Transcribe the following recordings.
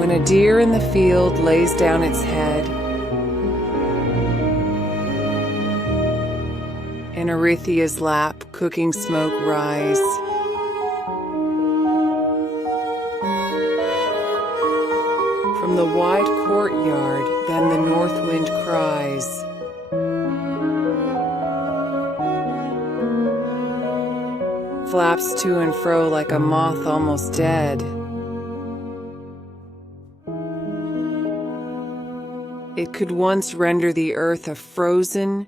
When a deer in the field lays down its head, in Orithyia's lap, cooking smoke rise. From the wide courtyard, then the north wind cries. Flaps to and fro like a moth almost dead. It could once render the earth a frozen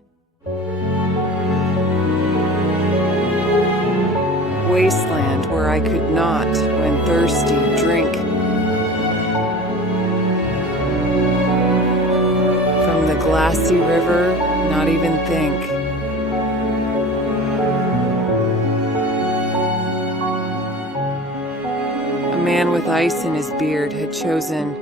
wasteland where I could not, when thirsty, drink from the glassy river, not even think. A man with ice in his beard had chosen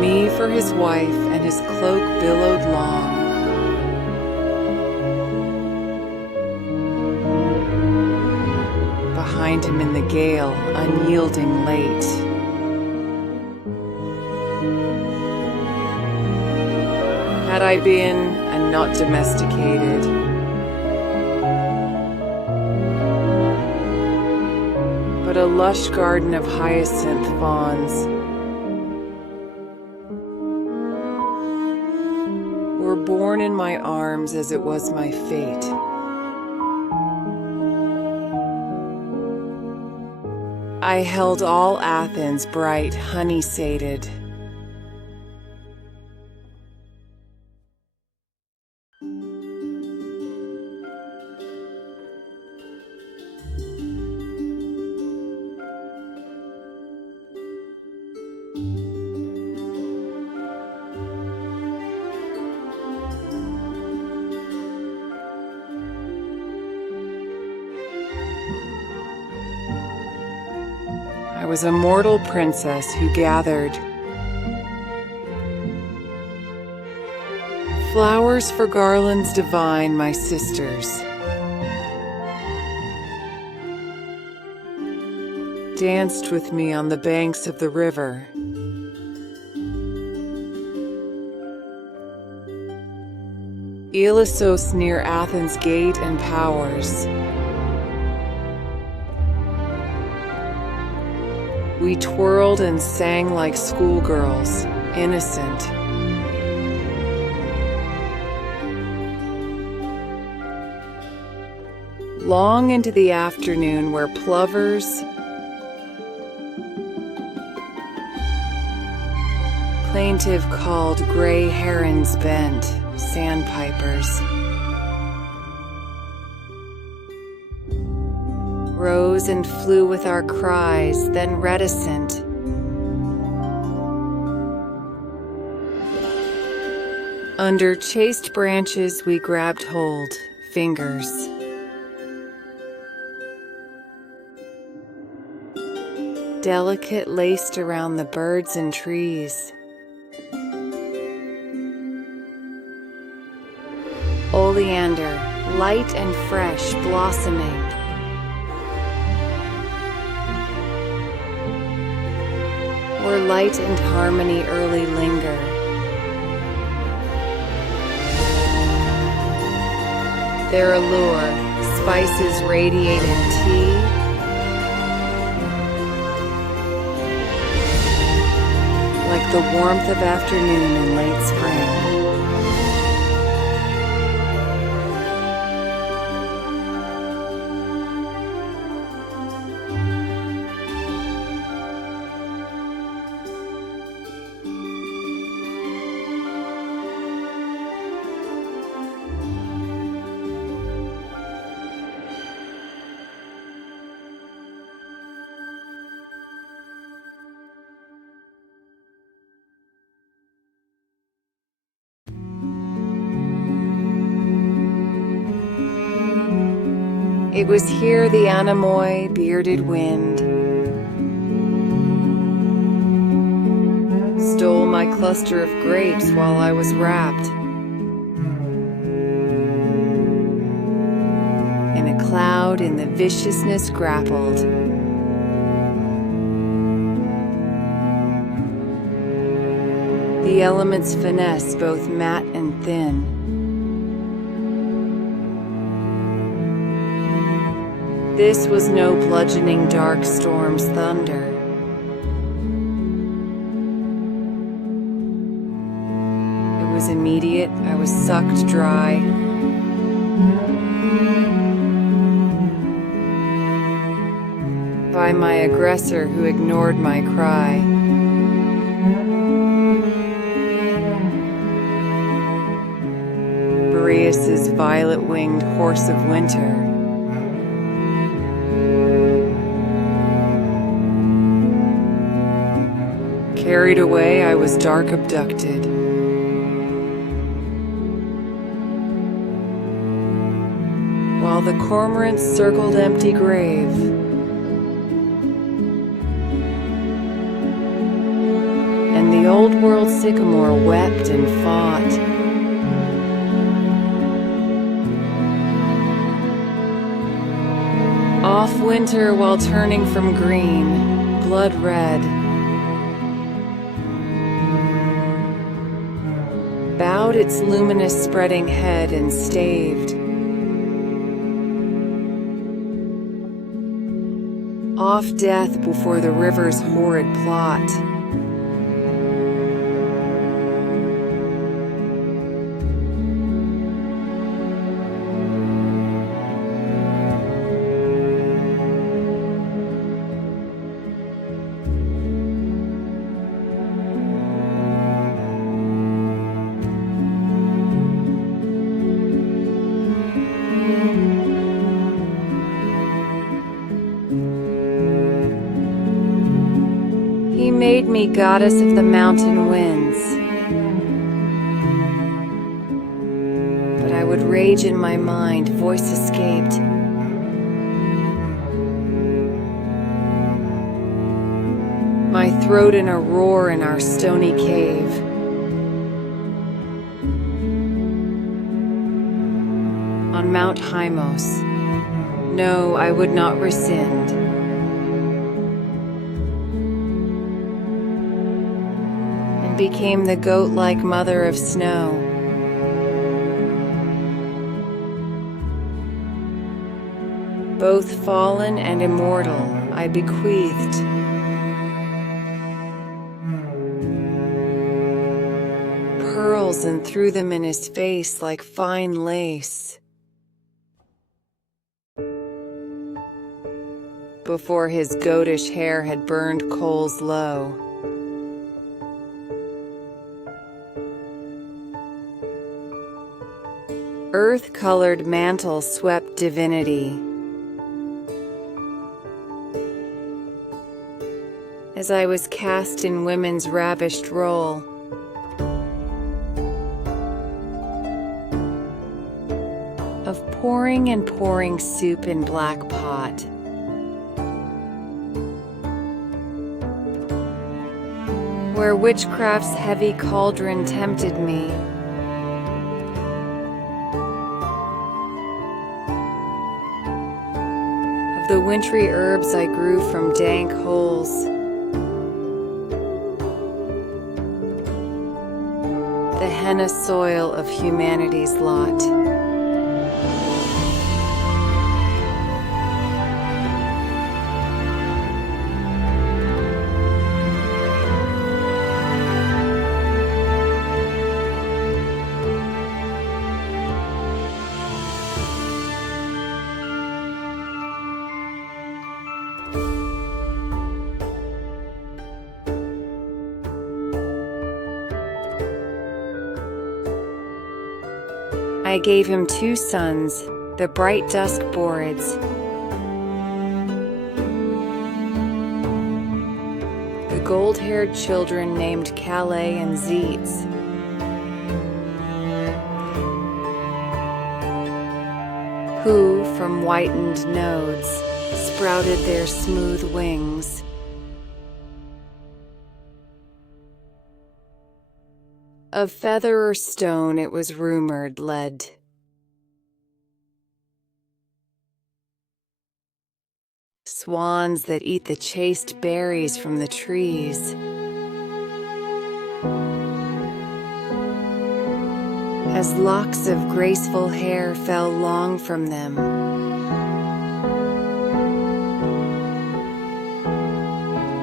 me for his wife, and his cloak billowed long. Behind him in the gale, unyielding late. Had I been, and not domesticated, but a lush garden of hyacinth fawns, were born in my arms as it was my fate. I held all Athens bright, honey-sated. I was a mortal princess who gathered flowers for garlands divine, my sisters. Danced with me on the banks of the river. Ilissos near Athens' gate and powers. We twirled and sang like schoolgirls, innocent. Long into the afternoon, where plovers plaintive called gray herons bent, sandpipers rose and flew with our cries, then reticent. Under chaste branches we grabbed hold, fingers. Delicate laced around the birds and trees. Oleander, light and fresh, blossoming. Where light and harmony early linger. Their allure, spices radiate in tea. Like the warmth of afternoon in late spring. It was here the Anemoi, bearded wind, stole my cluster of grapes while I was wrapped in a cloud in the viciousness grappled. The elements finesse both matte and thin. This was no bludgeoning dark storm's thunder. It was immediate. I was sucked dry. By my aggressor who ignored my cry. Boreas' violet-winged horse of winter. Carried away, I was dark abducted. While the cormorants circled empty grave, and the old world sycamore wept and fought. Off winter while turning from green, blood red, bowed its luminous spreading head and staved. Off death before the river's horrid plot. He made me goddess of the mountain winds. But I would rage in my mind, voice escaped. My throat in a roar in our stony cave. On Mount Hymos, no, I would not rescind. Became the goat-like mother of snow. Both fallen and immortal, I bequeathed. Pearls and threw them in his face like fine lace. Before his goatish hair had burned coals low. Earth-colored mantle swept divinity. As I was cast in women's ravished role, of pouring and pouring soup in black pot, where witchcraft's heavy cauldron tempted me. The wintry herbs I grew from dank holes. The henna soil of humanity's lot. I gave him 2 sons, the bright dusk Boreads. The gold-haired children named Calais and Zetes. Who, from whitened nodes, sprouted their smooth wings. Of feather or stone it was rumored led. swans that eat the chaste berries from the trees. As locks of graceful hair fell long from them,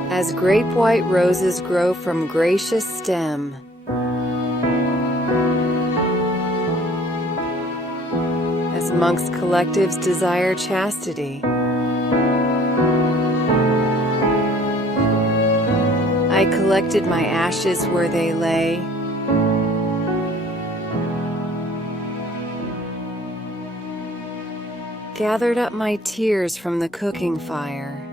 as grape white roses grow from gracious stem, as monks' collectives desire chastity, I collected my ashes where they lay, gathered up my tears from the cooking fire,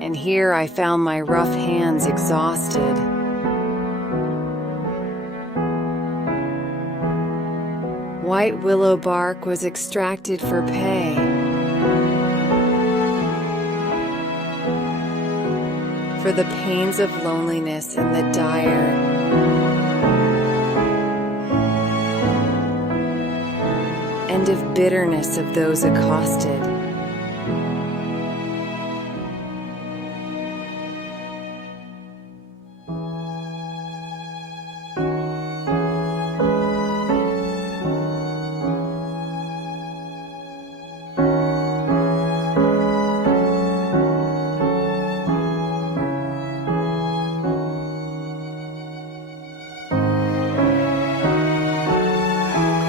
and here I found my rough hands exhausted. White willow bark was extracted for pay, for the pains of loneliness and the dire and of bitterness of those accosted.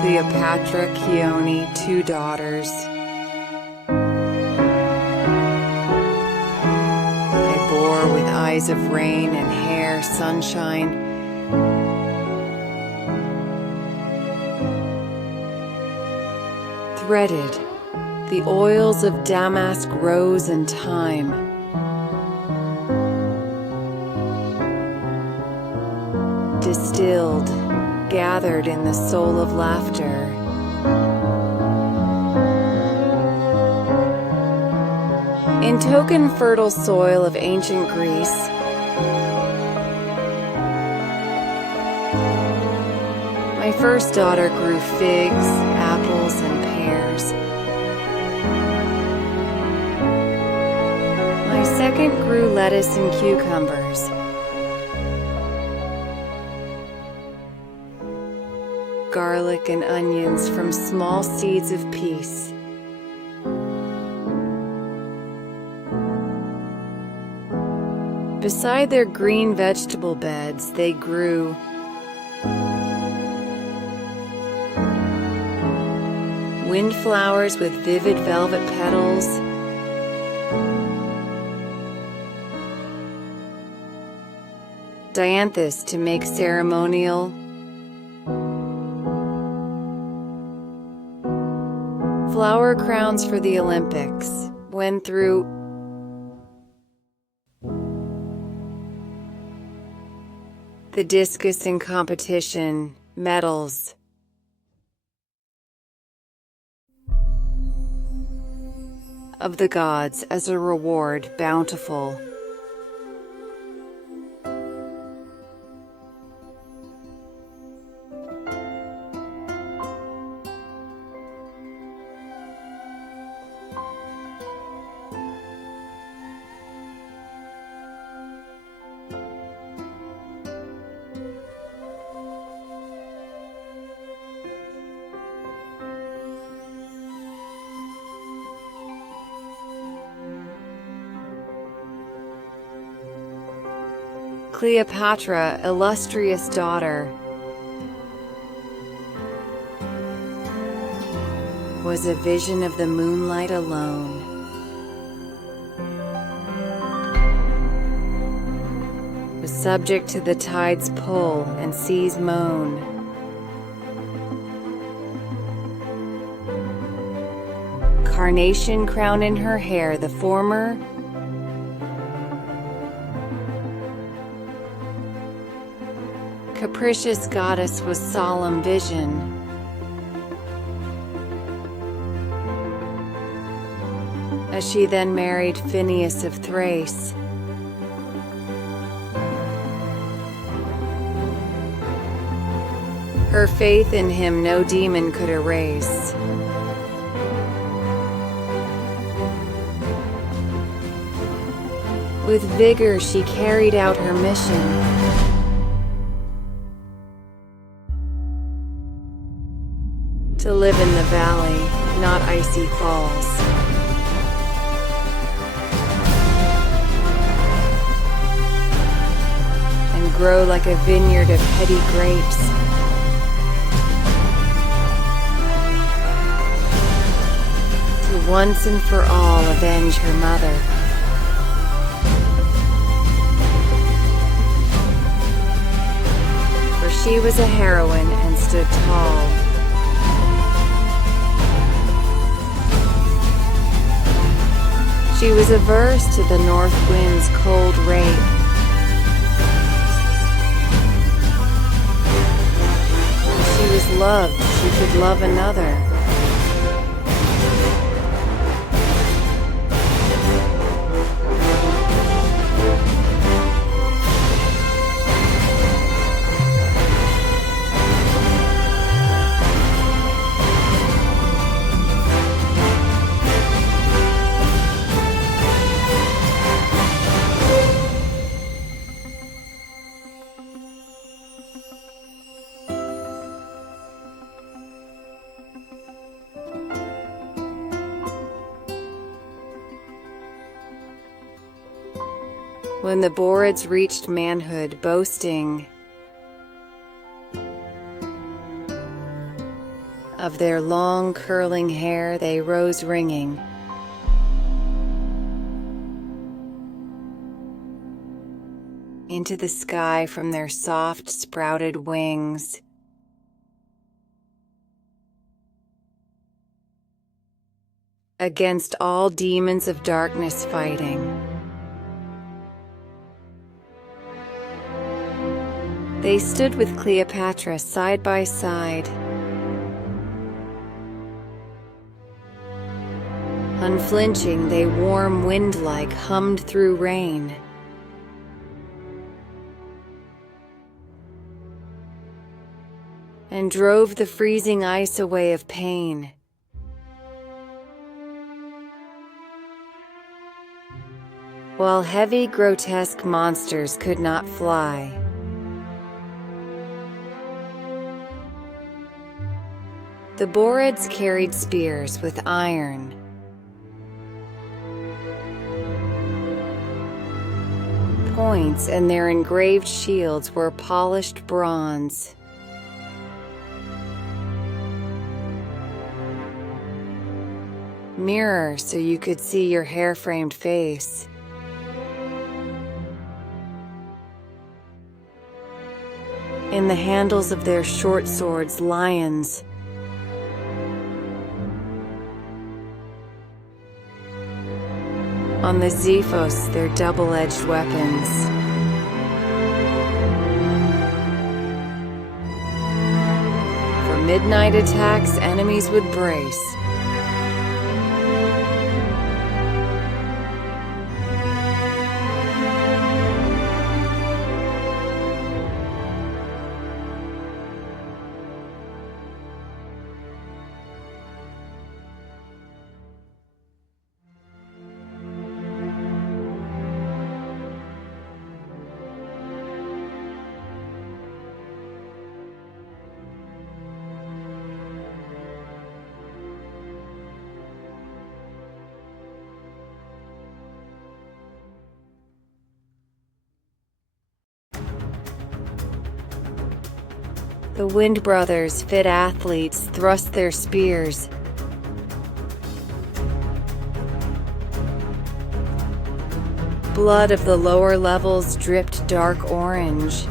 Cleopatra, Chione, 2 daughters. I bore with eyes of rain and hair sunshine. Threaded, the oils of damask, rose, and thyme. Distilled, gathered in the soul of laughter. In token fertile soil of ancient Greece, my first daughter grew figs, apples, and pears. My second grew lettuce and cucumbers. Garlic and onions from small seeds of peace. Beside their green vegetable beds, they grew windflowers with vivid velvet petals, dianthus to make ceremonial, flower crowns for the Olympics, when through the discus in competition, medals, of the gods as a reward bountiful. Cleopatra, illustrious daughter, was a vision of the moonlight alone. Was subject to the tide's pull and sea's moan. Carnation crown in her hair, the former capricious goddess was solemn vision. As she then married Phineus of Thrace. Her faith in him no demon could erase. With vigor she carried out her mission. To live in the valley, not icy falls. And grow like a vineyard of heady grapes. To once and for all avenge her mother. For she was a heroine and stood tall. She was averse to the north wind's cold rape. If she was loved, she could love another. When the Boreads reached manhood, boasting of their long curling hair, they rose ringing. Into the sky from their soft sprouted wings. Against all demons of darkness fighting. They stood with Cleopatra side by side. Unflinching, they warm wind-like hummed through rain. And drove the freezing ice away of pain. While heavy, grotesque monsters could not fly. The Boreads carried spears with iron. Points, and their engraved shields were polished bronze. Mirror so you could see your hair-framed face. In the handles of their short swords, lions. On the Zephos, their double-edged weapons. For midnight attacks, enemies would brace. The Wind Brothers, fit athletes, thrust their spears. Blood of the lower levels dripped dark orange.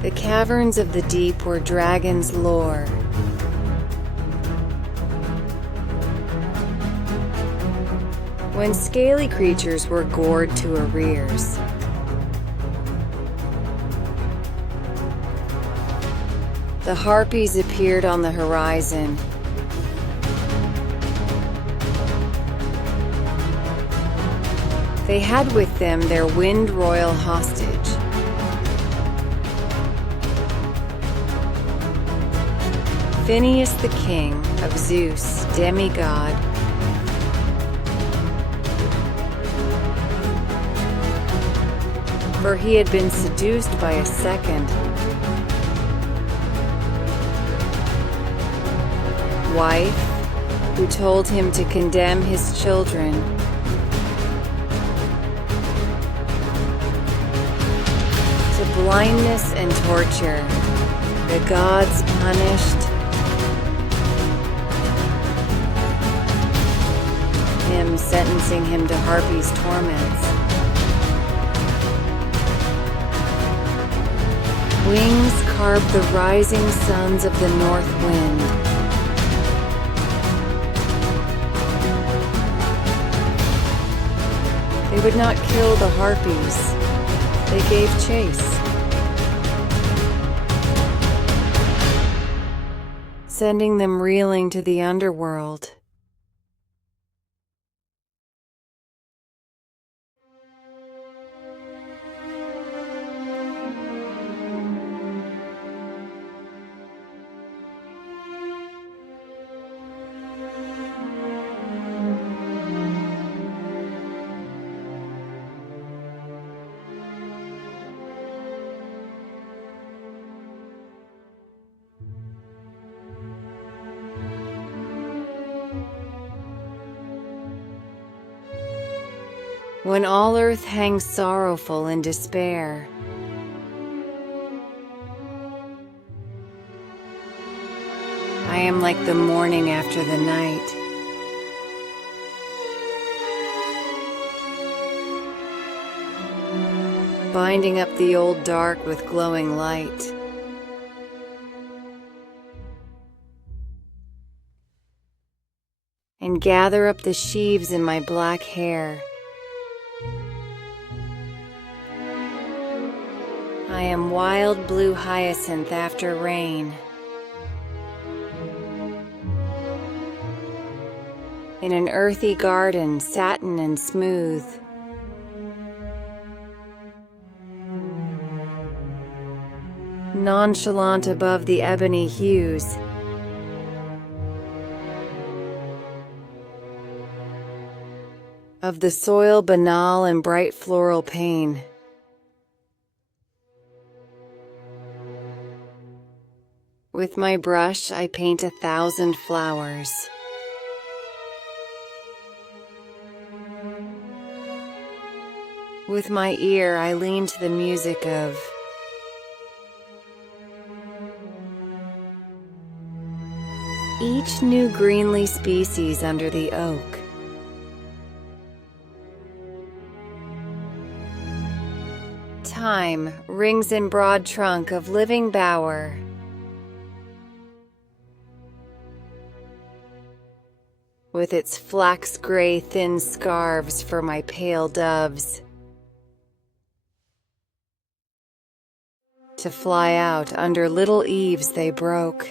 The caverns of the deep were dragons' lore. When scaly creatures were gored to arrears. The harpies appeared on the horizon. They had with them their wind royal hostage. Phineus the king of Zeus, demigod, for he had been seduced by a second wife who told him to condemn his children. To blindness and torture, the gods punished him, sentencing him to Harpy's torments. Wings carved the rising sons of the north wind. They would not kill the Harpies. They gave chase, sending them reeling to the underworld. When all earth hangs sorrowful in despair, I am like the morning after the night. Binding up the old dark with glowing light. And gather up the sheaves in my black hair. I am wild blue hyacinth after rain. In an earthy garden, satin and smooth. Nonchalant above the ebony hues. Of the soil banal and bright floral pain. With my brush, I paint 1,000 flowers. With my ear, I lean to the music of each new greenly species under the oak. Time rings in broad trunk of living bower. With its flax-gray thin scarves for my pale doves, to fly out under little eaves they broke.